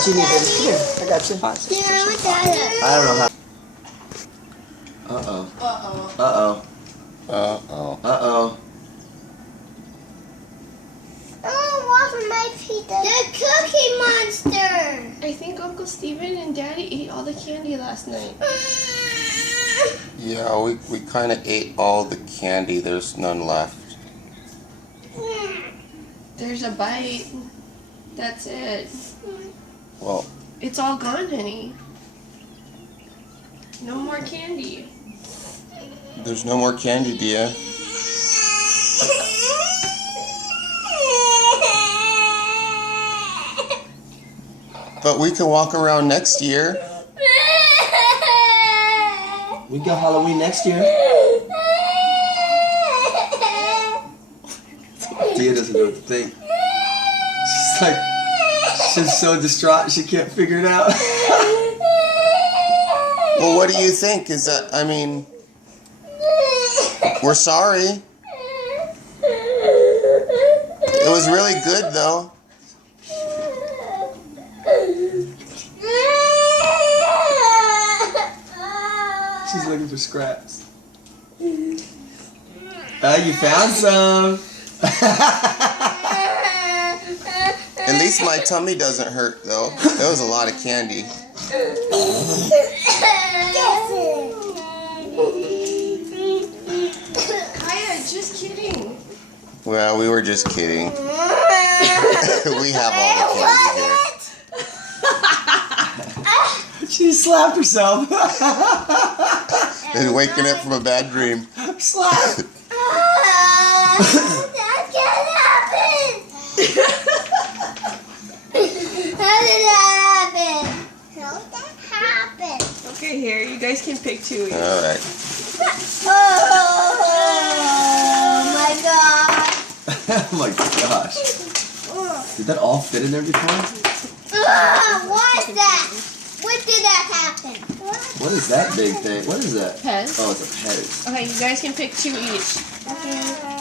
What you need, baby? Come here. I got you. I don't know how. Uh-oh. Uh-oh. Uh-oh. Uh-oh. Uh-oh. My pizza. The Cookie Monster. I think Uncle Steven and Daddy ate all the candy last night. Yeah, we kind of ate all the candy. There's none left. There's a bite. That's it. Well, It's all gone, honey. No more candy. there's no more candy, Dia. But we can walk around next year. We got Halloween next year. Dia doesn't know what to think. She's so distraught she can't figure it out. Well, what do you think? Is that, I mean, we're sorry. It was really good, though. She's looking for scraps. You found some. At least my tummy doesn't hurt, though. That was a lot of candy. Kaya, just kidding. Well, we were just kidding. We have all the candy here. She slapped herself. And waking up from a bad dream. Slap. That can't happen. How did that happen? How did that happen? Okay, here, you guys can pick two. All right. Oh my god. Oh my gosh. Did that all fit in there before? What's that? When did that happen? What is that big thing? What is that? Pez. Oh, it's a Pez. Okay, you guys can pick two each. Okay.